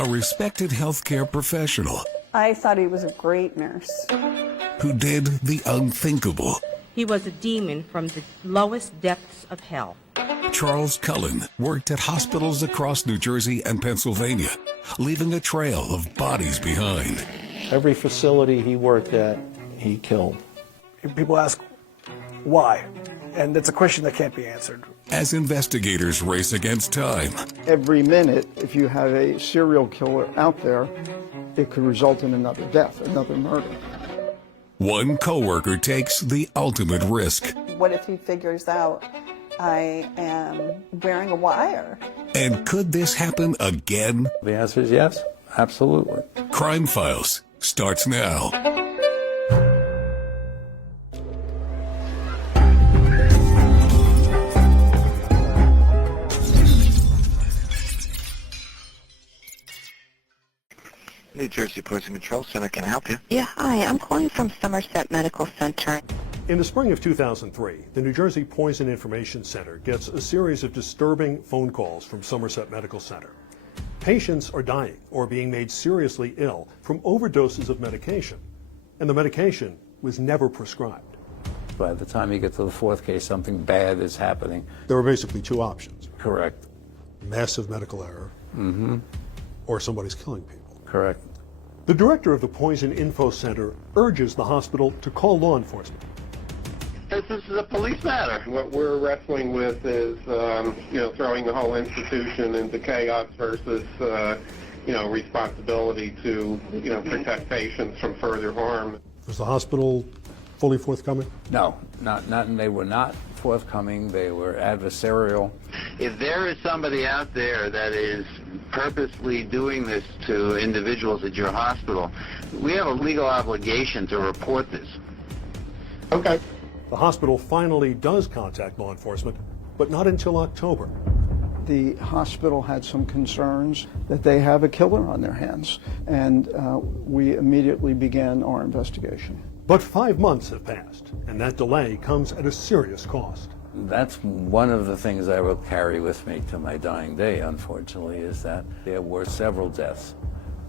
a respected healthcare professional I thought he was a great nurse. who did the unthinkable. He was a demon from the lowest depths of hell. Charles Cullen worked at hospitals across New Jersey and Pennsylvania, leaving a trail of bodies behind. Every facility he worked at, he killed. People ask, why? And it's a question that can't be answered. As investigators race against time, Every minute, if you have a serial killer out there, it could result in another death, another murder. one coworker takes the ultimate risk. What if he figures out I am wearing a wire? And could this happen again? The answer is yes, absolutely. Crime Files starts now. New Jersey Poison Control Center, can I help you? Yeah, hi. I'm calling from Somerset Medical Center. In the spring of 2003, the New Jersey Poison Information Center gets a series of disturbing phone calls from Somerset Medical Center. Patients are dying or being made seriously ill from overdoses of medication, and the medication was never prescribed. By the time you get to the fourth case, something bad is happening. There were basically two options: Correct. massive medical error, or somebody's killing people. Correct. The director of the Poison Info Center urges the hospital to call law enforcement. This is a police matter. What we're wrestling with is, throwing the whole institution into chaos versus, responsibility to, protect patients from further harm. Was the hospital fully forthcoming? No, they were not forthcoming. They were adversarial. If there is somebody out there that is purposely doing this to individuals at your hospital, we have a legal obligation to report this. Okay. The hospital finally does contact law enforcement, but not until October. The hospital had some concerns that they have a killer on their hands, and we immediately began our investigation. But 5 months have passed, and that delay comes at a serious cost. That's one of the things I will carry with me to my dying day, unfortunately, is that there were several deaths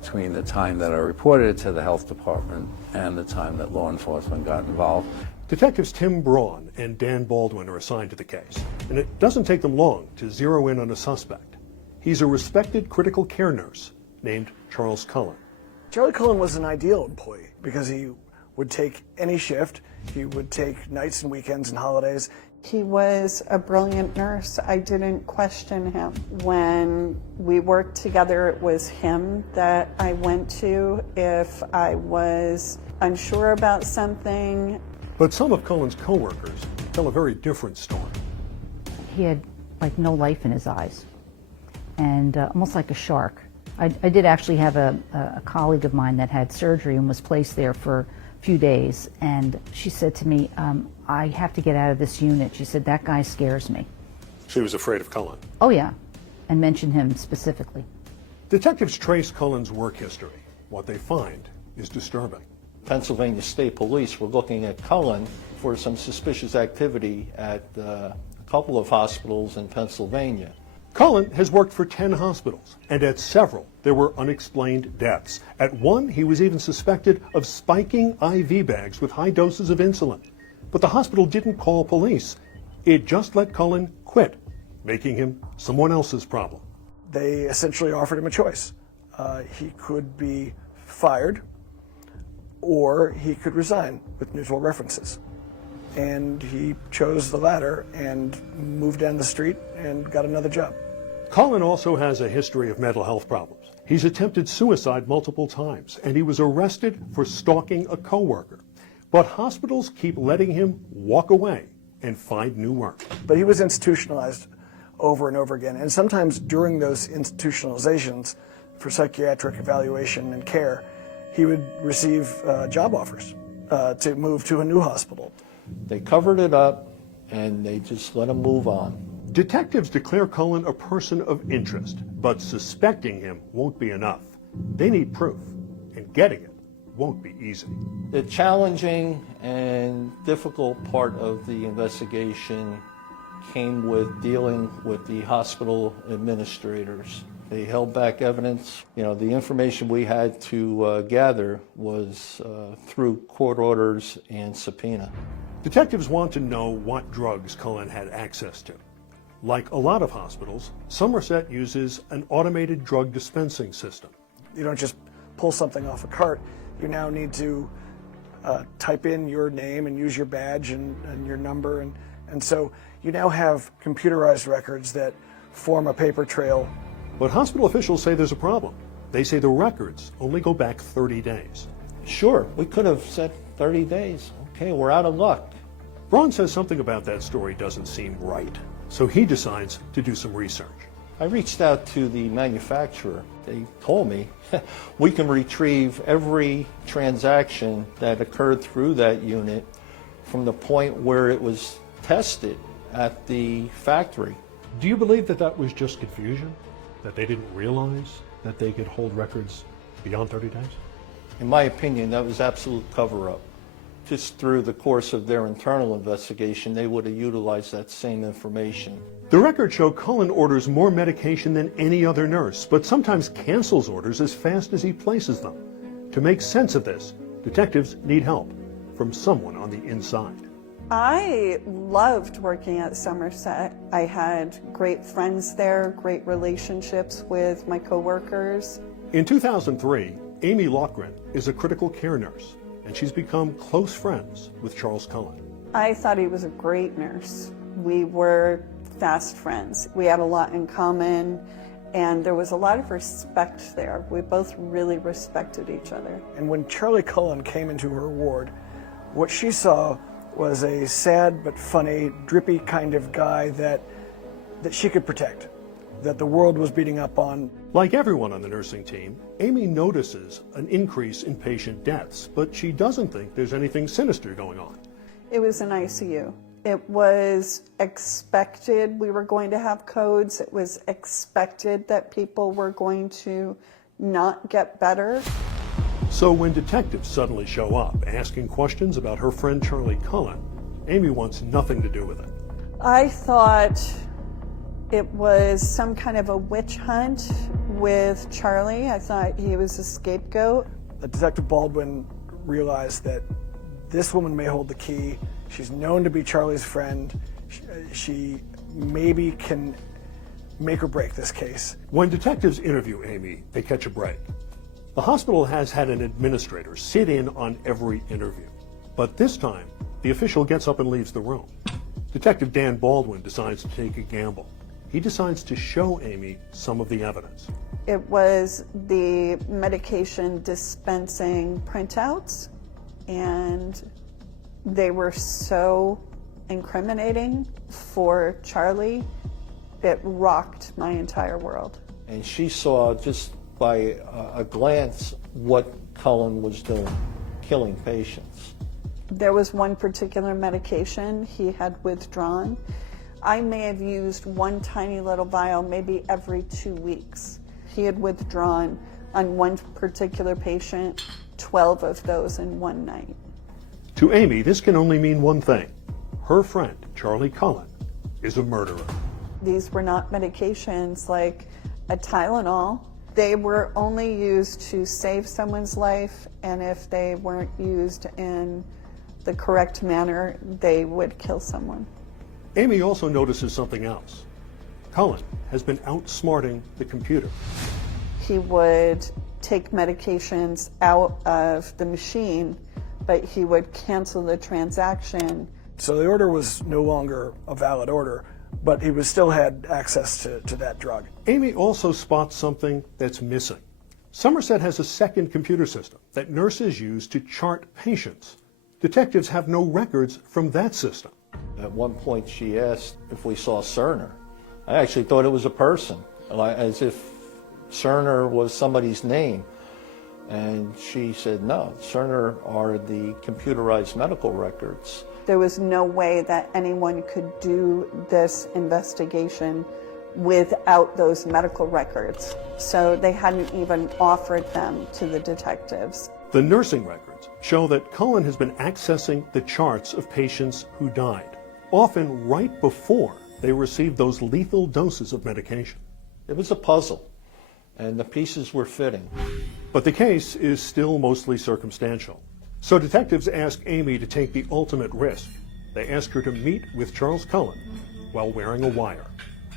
between the time that I reported it to the health department and the time that law enforcement got involved. Detectives Tim Braun and Dan Baldwin are assigned to the case, and it doesn't take them long to zero in on a suspect. He's a respected critical care nurse named Charles Cullen. Charlie Cullen was an ideal employee because he would take any shift. He would take nights and weekends and holidays. He was a brilliant nurse. I didn't question him. When we worked together, it was him that I went to if I was unsure about something. But some of Cullen's coworkers tell a very different story. He had like no life in his eyes, and almost like a shark. I did actually have a colleague of mine that had surgery and was placed there for a few days, and she said to me, I have to get out of this unit. She said, that guy scares me. She was afraid of Cullen. Oh yeah, and mentioned him specifically. Detectives trace Cullen's work history. What they find is disturbing. Pennsylvania State Police were looking at Cullen for some suspicious activity at a couple of hospitals in Pennsylvania. Cullen has worked for 10 hospitals, and at several there were unexplained deaths. At one, he was even suspected of spiking IV bags with high doses of insulin. But the hospital didn't call police. It just let Cullen quit, making him someone else's problem. They essentially offered him a choice. He could be fired, or he could resign with neutral references. And he chose the latter and moved down the street and got another job. Cullen also has a history of mental health problems. He's attempted suicide multiple times, and he was arrested for stalking a coworker. But hospitals keep letting him walk away and find new work. But he was institutionalized over and over again. And sometimes during those institutionalizations for psychiatric evaluation and care, he would receive job offers to move to a new hospital. They covered it up and they just let him move on. Detectives declare Cullen a person of interest, but suspecting him won't be enough. They need proof, and getting it won't be easy. The challenging and difficult part of the investigation came with dealing with the hospital administrators. They held back evidence. You know, the information we had to gather was through court orders and subpoena. Detectives want to know what drugs Cullen had access to. Like a lot of hospitals, Somerset uses an automated drug dispensing system. You don't just pull something off a cart. You now need to type in your name and use your badge and your number. And so you now have computerized records that form a paper trail. But hospital officials say there's a problem. They say the records only go back 30 days. Sure, we could have said 30 days. Okay, we're out of luck. Braun says something about that story doesn't seem right, so he decides to do some research. I reached out to the manufacturer. They told me we can retrieve every transaction that occurred through that unit from the point where it was tested at the factory. Do you believe that that was just confusion? That they didn't realize that they could hold records beyond 30 days? In my opinion, that was absolute cover-up. Just through the course of their internal investigation, they would have utilized that same information. The records show Cullen orders more medication than any other nurse, but sometimes cancels orders as fast as he places them. To make sense of this, detectives need help from someone on the inside. I loved working at Somerset. I had great friends there, great relationships with my coworkers. In 2003, Amy Lochgren is a critical care nurse, and she's become close friends with Charles Cullen. I thought he was a great nurse. We were fast friends. We had a lot in common, and there was a lot of respect there. We both really respected each other. And when Charlie Cullen came into her ward, what she saw was a sad but funny, drippy kind of guy that she could protect, that the world was beating up on. Like everyone on the nursing team, Amy notices an increase in patient deaths, but she doesn't think there's anything sinister going on. It was an ICU. It was expected we were going to have codes. It was expected that people were going to not get better. So when detectives suddenly show up asking questions about her friend Charlie Cullen, Amy wants nothing to do with it. I thought it was some kind of a witch hunt with Charlie. I thought he was a scapegoat. Detective Baldwin realized that this woman may hold the key. She's known to be Charlie's friend. She maybe can make or break this case. When detectives interview Amy, they catch a break. The hospital has had an administrator sit in on every interview. But this time, the official gets up and leaves the room. Detective Dan Baldwin decides to take a gamble. He decides to show Amy some of the evidence. It was the medication dispensing printouts, and they were so incriminating for Charlie. It rocked my entire world. And she saw just by a glance what Cullen was doing, killing patients. There was one particular medication he had withdrawn. I may have used one tiny little vial maybe every 2 weeks. He had withdrawn on one particular patient 12 of those in one night. To Amy, this can only mean one thing. Her friend, Charlie Cullen, is a murderer. These were not medications like a Tylenol. They were only used to save someone's life, and if they weren't used in the correct manner, they would kill someone. Amy also notices something else. Cullen has been outsmarting the computer. He would take medications out of the machine, but he would cancel the transaction. So the order was no longer a valid order, but he still had access to that drug. Amy also spots something that's missing. Somerset has a second computer system that nurses use to chart patients. Detectives have no records from that system. At one point she asked if we saw Cerner. I actually thought it was a person, as if Cerner was somebody's name. And she said, no, Cerner are the computerized medical records. There was no way that anyone could do this investigation without those medical records. So they hadn't even offered them to the detectives. The nursing records show that Cullen has been accessing the charts of patients who died, often right before they received those lethal doses of medication. It was a puzzle. and the pieces were fitting. But the case is still mostly circumstantial. So detectives ask Amy to take the ultimate risk. They ask her to meet with Charles Cullen while wearing a wire.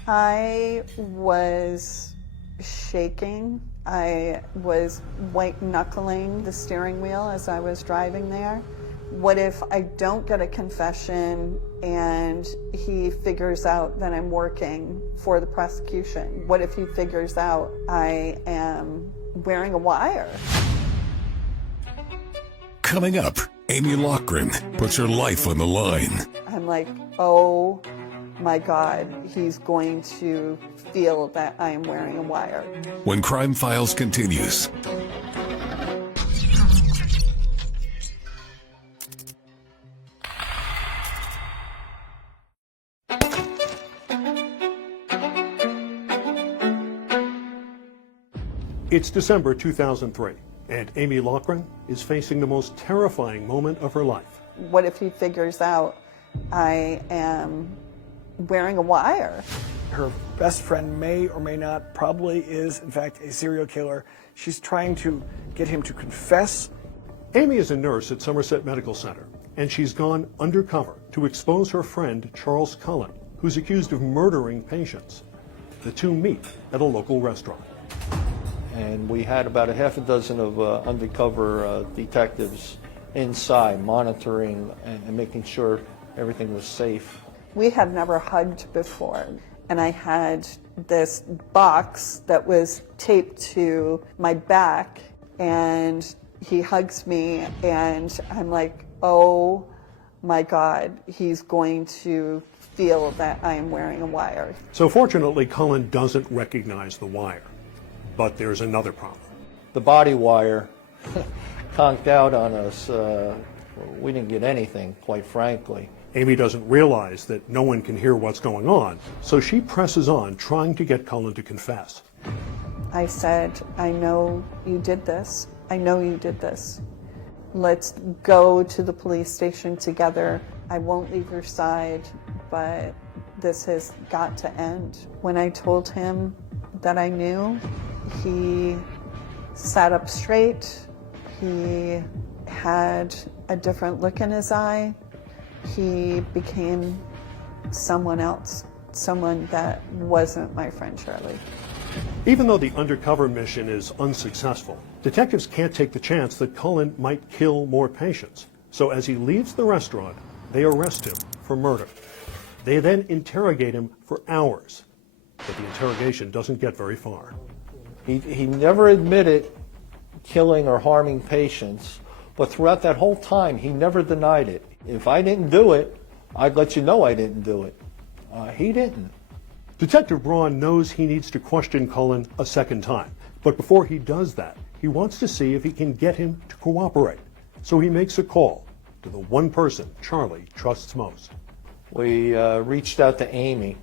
I was shaking. I was white-knuckling the steering wheel as I was driving there. What if I don't get a confession and he figures out that I'm working for the prosecution? What if he figures out I am wearing a wire? Coming up, Amy Lochran puts her life on the line. I'm like, oh my God, he's going to feel that I am wearing a wire. When Crime Files continues. It's December 2003, and Amy Lochran is facing the most terrifying moment of her life. What if he figures out I am wearing a wire? Her best friend may or may not, probably is, in fact, a serial killer. She's trying to get him to confess. Amy is a nurse at Somerset Medical Center, and she's gone undercover to expose her friend Charles Cullen, who's accused of murdering patients. The two meet at a local restaurant. And we had about a half a dozen of undercover detectives inside monitoring and making sure everything was safe. We had never hugged before, and I had this box that was taped to my back, and he hugs me, and I'm like, oh my God, he's going to feel that I am wearing a wire. So fortunately, Cullen doesn't recognize the wire. But there's another problem. The body wire conked out on us. We didn't get anything, quite frankly. Amy doesn't realize that no one can hear what's going on, so she presses on, trying to get Cullen to confess. I said, I know you did this. I know you did this. Let's go to the police station together. I won't leave your side, but this has got to end. When I told him that I knew, he sat up straight. He had a different look in his eye. He became someone else, someone that wasn't my friend Shirley. Even though the undercover mission is unsuccessful, detectives can't take the chance that Cullen might kill more patients. So as he leaves the restaurant, they arrest him for murder. They then interrogate him for hours, but the interrogation doesn't get very far. He never admitted killing or harming patients, but throughout that whole time, he never denied it. If I didn't do it, I'd let you know I didn't do it. He didn't. Detective Braun knows he needs to question Cullen a second time, but before he does that, he wants to see if he can get him to cooperate. So he makes a call to the one person Charlie trusts most. We reached out to Amy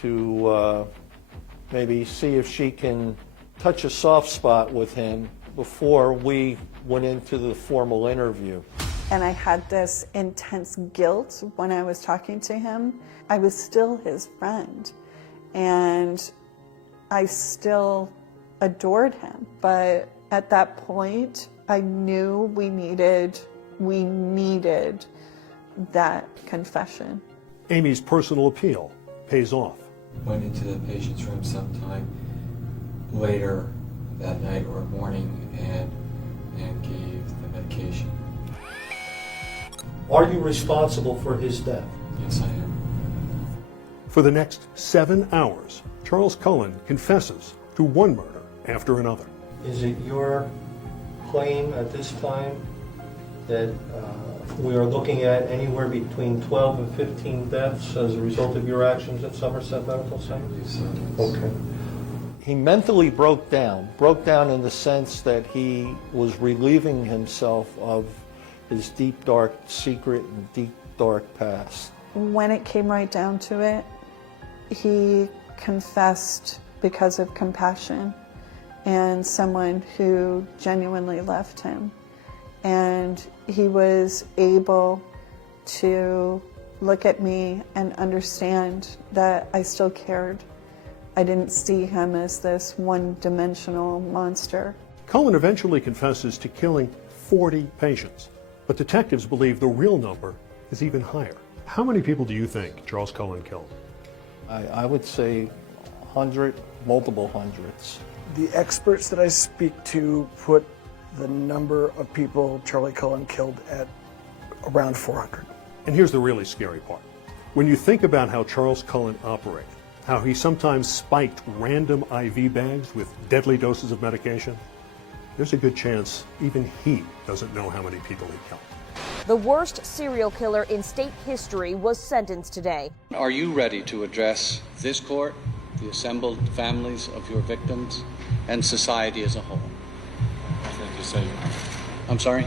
to maybe see if she can touch a soft spot with him before we went into the formal interview. And I had this intense guilt when I was talking to him. I was still his friend, and I still adored him. But at that point, I knew we needed that confession. Amy's personal appeal pays off. Went into the patient's room sometime later that night or morning and gave the medication. Are you responsible for his death? Yes, I am. For the next 7 hours, Charles Cullen confesses to one murder after another. Is it your claim at this time that we are looking at anywhere between 12 and 15 deaths as a result of your actions at Somerset Medical Center? Yes, yes. Okay. He mentally broke down in the sense that he was relieving himself of his deep, dark secret and deep, dark past. When it came right down to it, he confessed because of compassion and someone who genuinely loved him. And he was able to look at me and understand that I still cared I didn't see him as this one-dimensional monster. Cullen eventually confesses to killing 40 patients, but detectives believe the real number is even higher. How many people do you think Charles Cullen killed? I would say 100, multiple hundreds. The experts that I speak to put the number of people Charlie Cullen killed at around 400. And here's the really scary part. When you think about how Charles Cullen operated, how he sometimes spiked random IV bags with deadly doses of medication, there's a good chance even he doesn't know how many people he killed. The worst serial killer in state history was sentenced today. Are you ready to address this court, the assembled families of your victims, and society as a whole? Nothing to say. I'm sorry?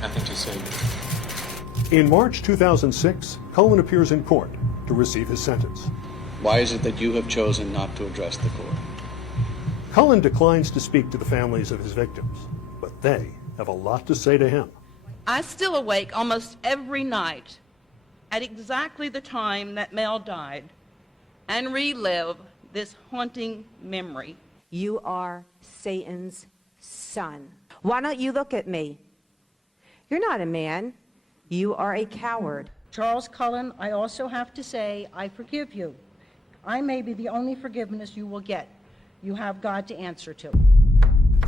Nothing to say. In March 2006, Cullen appears in court to receive his sentence. Why is it that you have chosen not to address the court? Cullen declines to speak to the families of his victims, but they have a lot to say to him. I still awake almost every night at exactly the time that Mel died and relive this haunting memory. You are Satan's son. Why don't you look at me? You're not a man. You are a coward. Charles Cullen, I also have to say, I forgive you. I may be the only forgiveness you will get. You have God to answer to.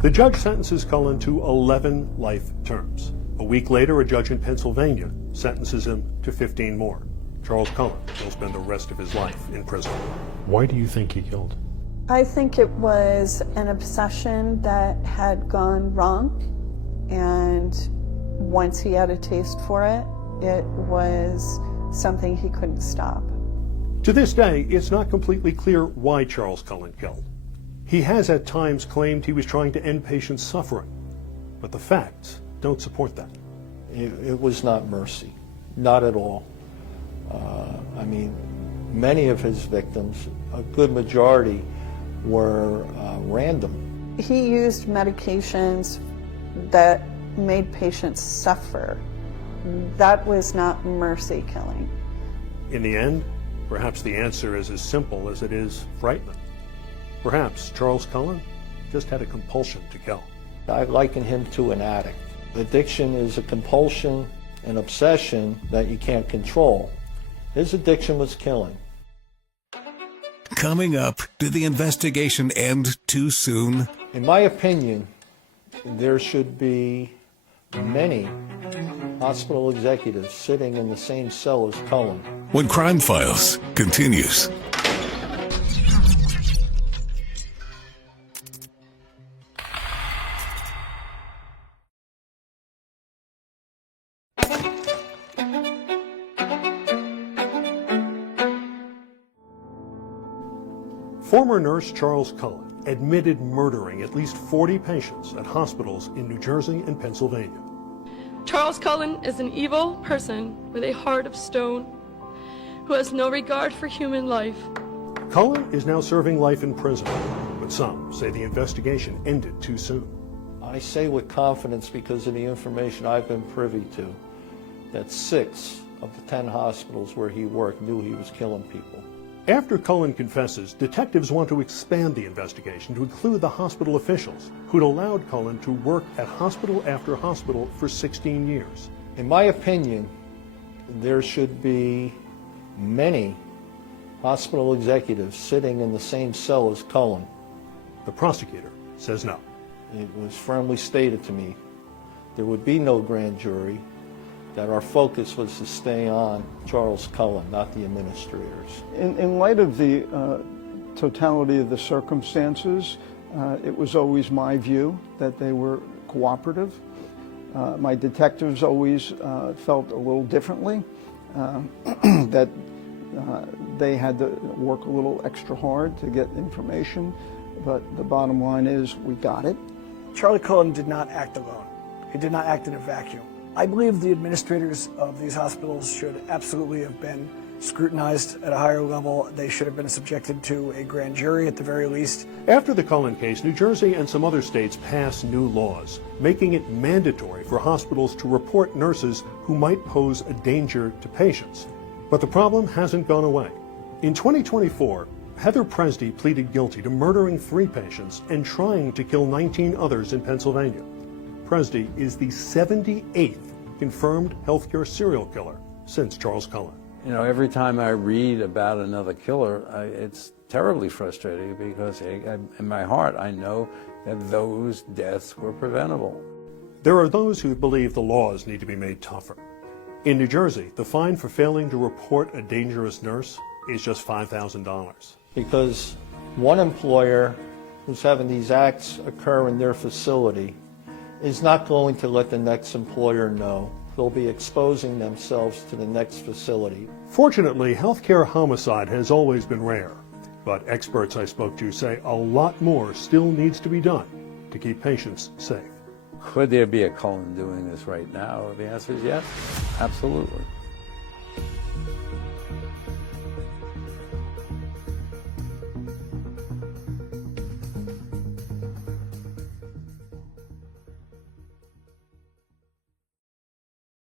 The judge sentences Cullen to 11 life terms. A week later, a judge in Pennsylvania sentences him to 15 more. Charles Cullen will spend the rest of his life in prison. Why do you think he killed? I think it was an obsession that had gone wrong, and once he had a taste for it, it was something he couldn't stop. To this day, it's not completely clear why Charles Cullen killed. He has at times claimed he was trying to end patients' suffering, but the facts don't support that. It was not mercy, not at all. I mean, many of his victims, a good majority, were random. He used medications that made patients suffer. That was not mercy killing. In the end, perhaps the answer is as simple as it is frightening. Perhaps Charles Cullen just had a compulsion to kill. I liken him to an addict. Addiction is a compulsion, an obsession that you can't control. His addiction was killing. Coming up, did the investigation end too soon? In my opinion, there should be many hospital executives sitting in the same cell as Cullen. When Crime Files continues. Former nurse Charles Cullen admitted murdering at least 40 patients at hospitals in New Jersey and Pennsylvania. Charles Cullen is an evil person with a heart of stone who has no regard for human life. Cullen is now serving life in prison, but some say the investigation ended too soon. I say with confidence, because of the information I've been privy to, that 6 of the 10 hospitals where he worked knew he was killing people. After Cullen confesses, detectives want to expand the investigation to include the hospital officials who'd allowed Cullen to work at hospital after hospital for 16 years. In my opinion, there should be many hospital executives sitting in the same cell as Cullen. The prosecutor says no. It was firmly stated to me there would be no grand jury, that our focus was to stay on Charles Cullen, not the administrators. In light of the totality of the circumstances, it was always my view that they were cooperative. My detectives always felt a little differently, that they had to work a little extra hard to get information, but the bottom line is we got it. Charlie Cullen did not act alone. He did not act in a vacuum. I believe the administrators of these hospitals should absolutely have been scrutinized at a higher level. They should have been subjected to a grand jury at the very least. After the Cullen case, New Jersey and some other states passed new laws, making it mandatory for hospitals to report nurses who might pose a danger to patients. But the problem hasn't gone away. In 2024, Heather Presdy pleaded guilty to murdering 3 patients and trying to kill 19 others in Pennsylvania. Presdy is the 78th confirmed healthcare serial killer since Charles Cullen. You know, every time I read about another killer, it's terribly frustrating because in my heart I know that those deaths were preventable. There are those who believe the laws need to be made tougher. In New Jersey, the fine for failing to report a dangerous nurse is just $5,000. Because one employer who's having these acts occur in their facility is not going to let the next employer know. They'll be exposing themselves to the next facility. Fortunately, healthcare homicide has always been rare, but experts I spoke to say a lot more still needs to be done to keep patients safe. Could there be a Cullen doing this right now? The answer is yes, absolutely.